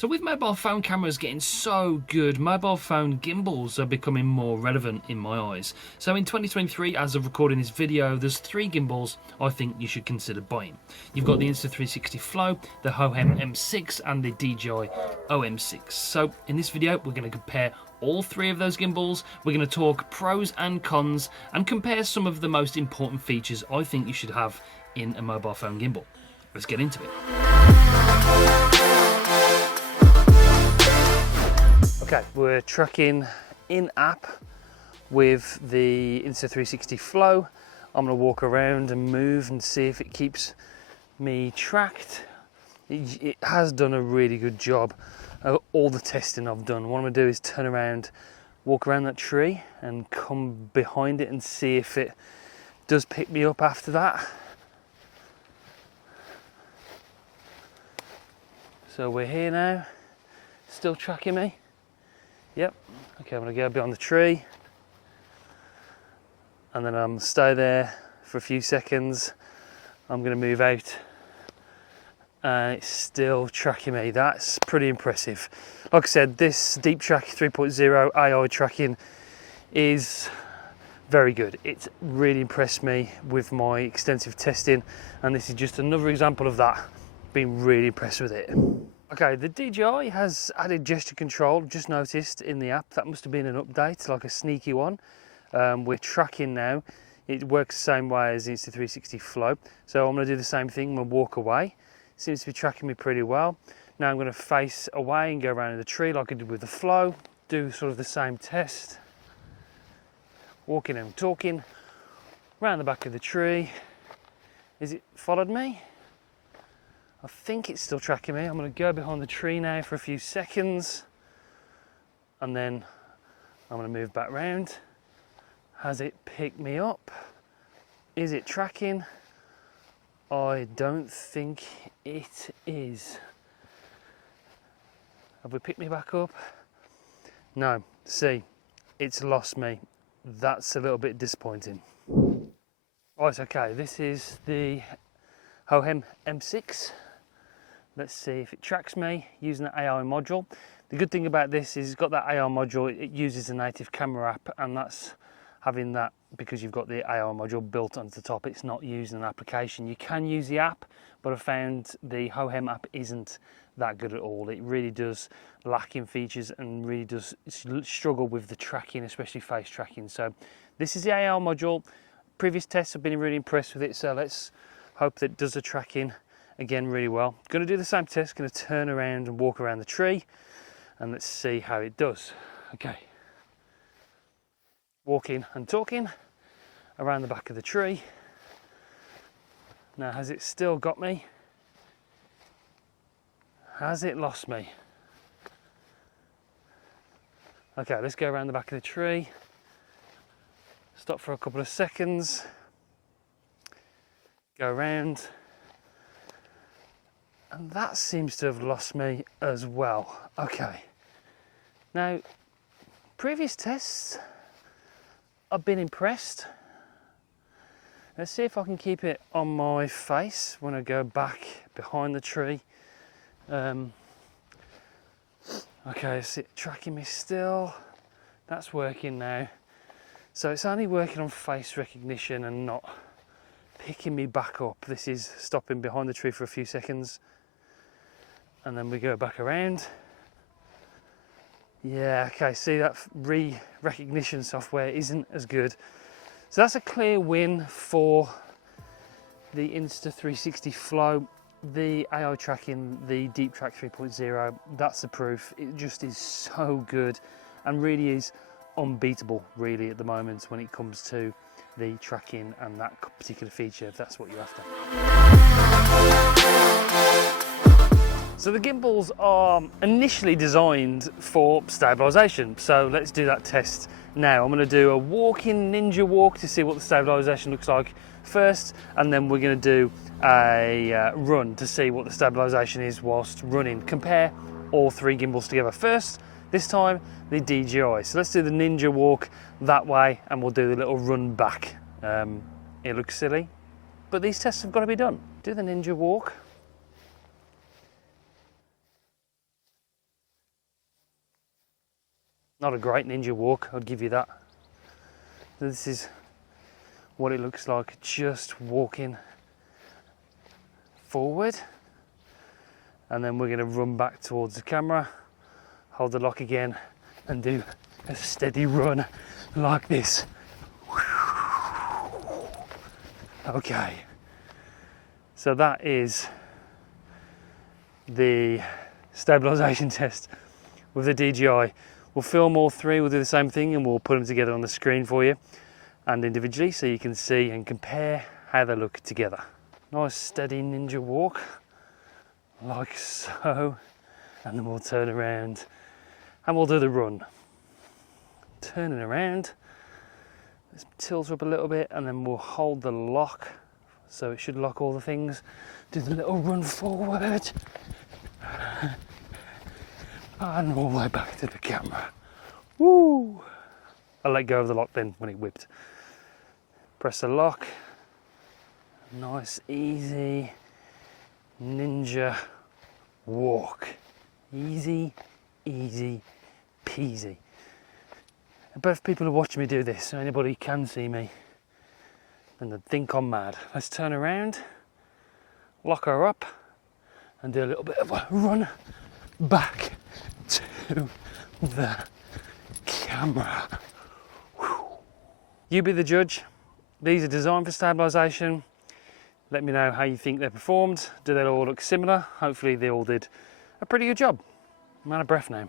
So with mobile phone cameras getting so good, mobile phone gimbals are becoming more relevant in my eyes. So in 2023, as of recording this video, there's 3 gimbals I think you should consider buying. You've got the Insta360 Flow, the Hohem M6 and the DJI OM6. So in this video, we're going to compare all 3 of those gimbals. We're going to talk pros and cons and compare some of the most important features I think you should have in a mobile phone gimbal. Let's get into it. Okay, we're tracking in-app with the Insta360 Flow. I'm going to walk around and move and see if it keeps me tracked. It has done a really good job of all the testing I've done. What I'm going to do is turn around, walk around that tree and come behind it and see if it does pick me up after that. So we're here now, still tracking me. Yep, okay, I'm gonna go behind the tree and then I'm stay there for a few seconds. I'm gonna move out and it's still tracking me. That's pretty impressive. Like I said, this Deep Track 3.0 AI tracking is very good. It's really impressed me with my extensive testing, and this is just another example of that. Been really impressed with it. Okay, the DJI has added gesture control, just noticed in the app. That must have been an update, like a sneaky one. We're tracking now. It works the same way as the Insta360 Flow. So I'm gonna do the same thing, I'm gonna walk away. Seems to be tracking me pretty well. Now I'm gonna face away and go around in the tree like I did with the Flow. Do sort of the same test. Walking and talking, around the back of the tree. Is it followed me? I think it's still tracking me. I'm going to go behind the tree now for a few seconds and then I'm going to move back round. Has it picked me up? Is it tracking? I don't think it is. Have we picked me back up? No. See, it's lost me. That's a little bit disappointing. Right, okay, this is the Hohem M6. Let's see if it tracks me using the AI module. The good thing about this is it's got that AI module. It uses a native camera app, and that's having that because you've got the AI module built onto the top. It's not using an application. You can use the app, but I found the Hohem app isn't that good at all. It really does lack in features and really does struggle with the tracking, especially face tracking. So this is the AI module. Previous tests have been really impressed with it, so let's hope that it does the tracking again really well. Going to do the same test, going to turn around and walk around the tree and let's see how it does. Okay, walking and talking around the back of the tree. Now, has it still got me? Has it lost me? Okay, let's go around the back of the tree, stop for a couple of seconds, go around. And that seems to have lost me as well. Okay. Now, previous tests, I've been impressed. Let's see if I can keep it on my face when I go back behind the tree. Okay, is it tracking me still? That's working now. So it's only working on face recognition and not picking me back up. This is stopping behind the tree for a few seconds. And then we go back around. Yeah, okay, see that recognition software isn't as good. So that's a clear win for the Insta360 Flow. The AI tracking, the Deep Track 3.0, that's the proof. It just is so good and really is unbeatable really at the moment when it comes to the tracking and that particular feature, if that's what you're after. So the gimbals are initially designed for stabilisation, so let's do that test now. I'm going to do a walking ninja walk to see what the stabilisation looks like first, and then we're going to do a run to see what the stabilisation is whilst running. Compare all 3 gimbals together first, this time the DJI. So let's do the ninja walk that way and we'll do the little run back. It looks silly, but these tests have got to be done. Do the ninja walk. Not a great ninja walk, I'll give you that. This is what it looks like, just walking forward. And then we're going to run back towards the camera, hold the lock again, and do a steady run like this. Okay, so that is the stabilisation test with the DJI. We'll film all three, we'll do the same thing, and we'll put them together on the screen for you and individually so you can see and compare how they look together. Nice steady ninja walk, like so, and then we'll turn around and we'll do the run. Turning around, let's tilt her up a little bit, and then we'll hold the lock so it should lock all the things. Do the little run forward and all the way back to the camera. Woo! I'll let go of the lock then when it whipped. Press the lock. Nice, easy ninja walk. Easy, easy peasy. Both people who watch me do this, so anybody can see me, and they think I'm mad. Let's turn around, lock her up, and do a little bit of a run back to the camera. Whew. You be the judge. These are designed for stabilisation. Let me know how you think they performed. Do they all look similar? Hopefully they all did a pretty good job. I'm out of breath now.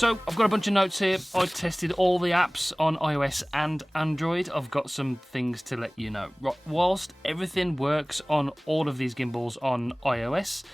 So I've got a bunch of notes here. I tested all the apps on iOS and Android. I've got some things to let you know. Whilst everything works on all of these gimbals on iOS,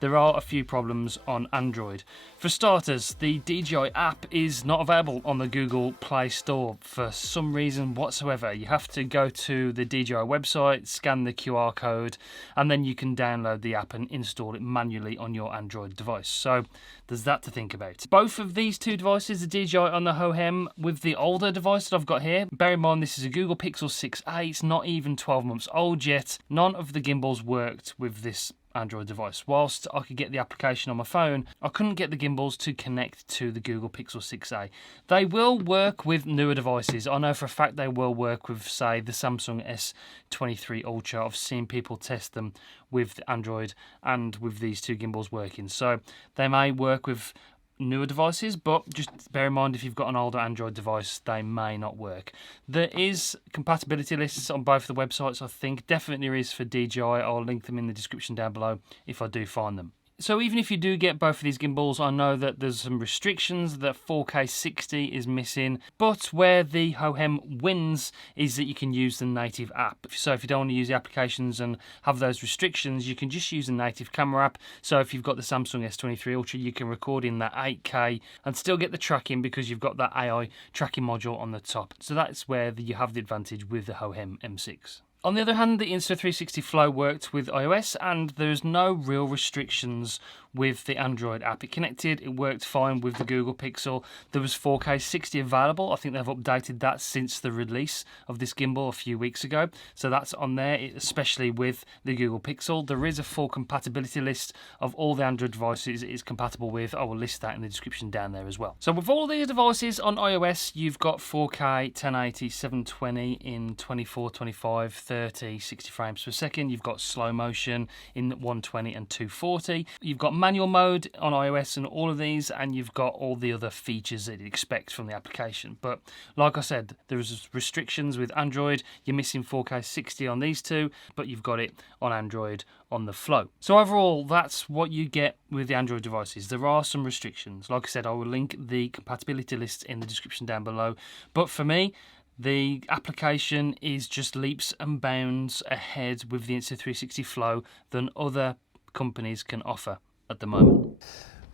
there are a few problems on Android. For starters, the DJI app is not available on the Google Play Store for some reason whatsoever. You have to go to the DJI website, scan the QR code, and then you can download the app and install it manually on your Android device. So there's that to think about. Both of these two devices, the DJI on the Hohem with the older device that I've got here, bear in mind this is a Google Pixel 6a, it's not even 12 months old yet. None of the gimbals worked with this Android device. Whilst I could get the application on my phone, I couldn't get the gimbals to connect to the Google Pixel 6a. They will work with newer devices. I know for a fact they will work with, say, the Samsung S23 Ultra. I've seen people test them with Android and with these two gimbals working. So they may work with newer devices, but just bear in mind if you've got an older Android device, they may not work. There is compatibility lists on both the websites, I think. Definitely is for DJI. I'll link them in the description down below if I do find them. So even if you do get both of these gimbals, I know that there's some restrictions, that 4K 60 is missing, but where the Hohem wins is that you can use the native app. So if you don't want to use the applications and have those restrictions, you can just use the native camera app. So if you've got the Samsung S23 Ultra, you can record in that 8K and still get the tracking because you've got that AI tracking module on the top. So that's where you have the advantage with the Hohem M6. On the other hand, the Insta360 Flow worked with iOS and there's no real restrictions with the Android app. It connected, it worked fine with the Google Pixel. There was 4K 60 available. I think they've updated that since the release of this gimbal a few weeks ago. So that's on there, especially with the Google Pixel. There is a full compatibility list of all the Android devices it is compatible with. I will list that in the description down there as well. So with all these devices on iOS, you've got 4K 1080 720 in 24, 25, 30, 60 frames per second. You've got slow motion in 120 and 240. You've got manual mode on iOS and all of these, and you've got all the other features that you'd expect from the application. But like I said, there's restrictions with Android. You're missing 4K 60 on these two, but you've got it on Android on the Flow. So overall, that's what you get with the Android devices. There are some restrictions. Like I said, I will link the compatibility lists in the description down below. But for me, the application is just leaps and bounds ahead with the Insta360 Flow than other companies can offer at the moment.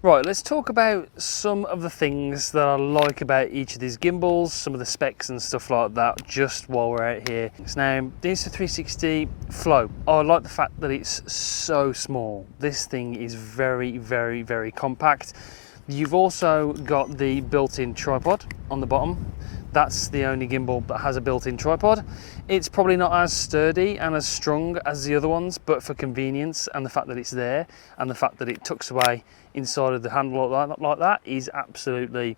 Right, let's talk about some of the things that I like about each of these gimbals, some of the specs and stuff like that, just while we're out here. So now, the Insta360 Flow, I like the fact that it's so small. This thing is very, very, very compact. You've also got the built-in tripod on the bottom. That's the only gimbal that has a built-in tripod. It's probably not as sturdy and as strong as the other ones, but for convenience and the fact that it's there and the fact that it tucks away inside of the handle like that is absolutely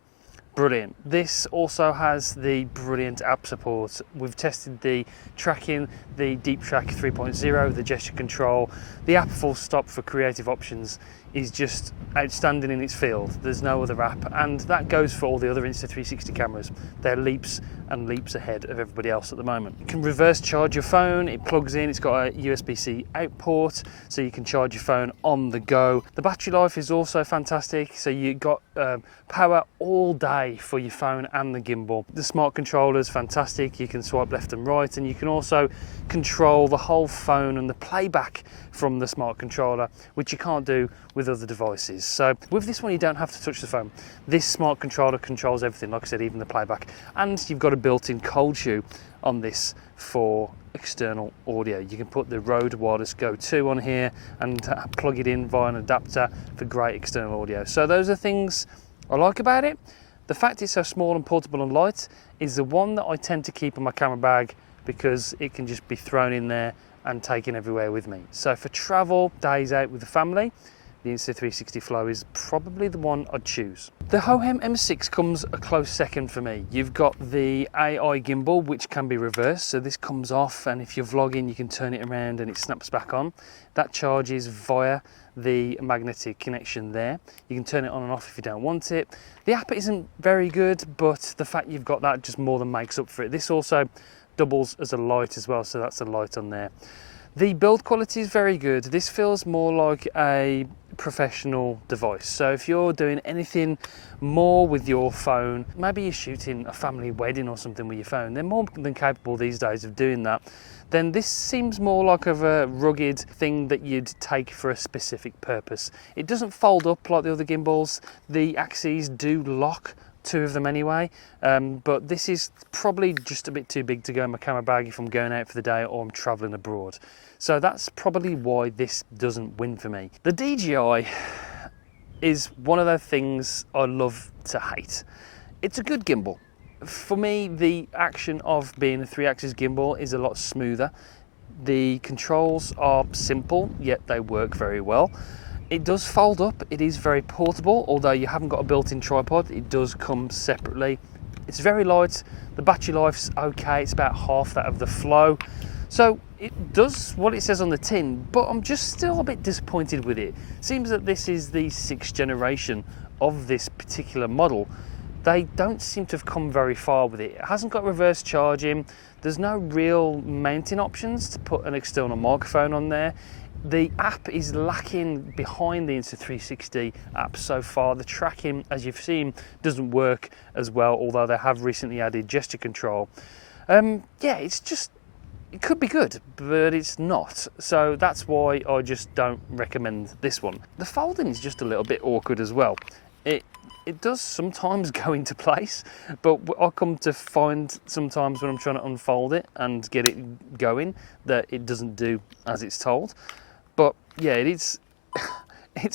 brilliant. This also has the brilliant app support. We've tested the tracking, the Deep Track 3.0, the gesture control. The app full stop for creative options is just outstanding in its field. There's no other app, and that goes for all the other Insta360 cameras. They're leaps and leaps ahead of everybody else at the moment. You can reverse charge your phone. It plugs in, it's got a USB-C out port, so you can charge your phone on the go. The battery life is also fantastic, so you got power all day for your phone and the gimbal. The smart controller is fantastic. You can swipe left and right, and you can also control the whole phone and the playback from the smart controller, which you can't do with other devices. So with this one, you don't have to touch the phone. This smart controller controls everything, like I said, even the playback. And you've got a built-in cold shoe on this for external audio. You can put the Rode Wireless Go 2 on here and plug it in via an adapter for great external audio. So those are things I like about it. The fact it's so small and portable and light is the one that I tend to keep in my camera bag, because it can just be thrown in there and taken everywhere with me. So for travel, days out with the family, the Insta360 Flow is probably the one I'd choose. The Hohem M6 comes a close second for me. You've got the AI gimbal, which can be reversed. So this comes off, and if you're vlogging, you can turn it around and it snaps back on. That charges via the magnetic connection there. You can turn it on and off if you don't want it. The app isn't very good, but the fact you've got that just more than makes up for it. This also doubles as a light as well, so that's a light on there. The build quality is very good. This feels more like a professional device. So if you're doing anything more with your phone, maybe you're shooting a family wedding or something with your phone, they're more than capable these days of doing that. Then this seems more like of a rugged thing that you'd take for a specific purpose. It doesn't fold up like the other gimbals. The axes do lock, two of them anyway, but this is probably just a bit too big to go in my camera bag if I'm going out for the day or I'm traveling abroad. So that's probably why this doesn't win for me. The DJI is one of those things I love to hate. It's a good gimbal. For me, the action of being a 3-axis gimbal is a lot smoother. The controls are simple, yet they work very well. It does fold up, it is very portable, although you haven't got a built-in tripod, it does come separately. It's very light, the battery life's okay, it's about half that of the Flow. So it does what it says on the tin, but I'm just still a bit disappointed with it. Seems that this is the 6th generation of this particular model. They don't seem to have come very far with it. It hasn't got reverse charging, there's no real mounting options to put an external microphone on there. The app is lacking behind the Insta360 app so far. The tracking, as you've seen, doesn't work as well, although they have recently added gesture control. Yeah, it's just, it could be good, but it's not. So that's why I just don't recommend this one. The folding is just a little bit awkward as well. It does sometimes go into place, but I come to find sometimes when I'm trying to unfold it and get it going that it doesn't do as it's told. But yeah, it's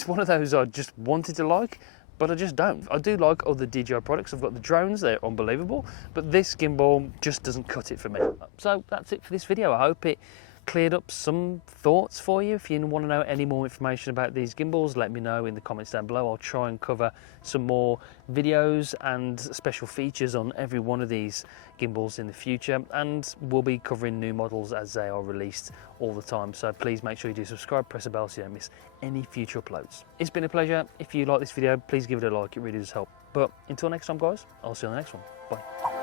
one of those I just wanted to like, but I just don't. I do like other DJI products. I've got the drones, they're unbelievable, but this gimbal just doesn't cut it for me. So that's it for this video. I hope it cleared up some thoughts for you. If you want to know any more information about these gimbals, let me know in the comments down below. I'll try and cover some more videos and special features on every one of these gimbals in the future, and we'll be covering new models as they are released all the time. So please make sure you do subscribe, press the bell so you don't miss any future uploads. It's been a pleasure. If you like this video, please give it a like, it really does help. But until next time guys, I'll see you on the next one. Bye.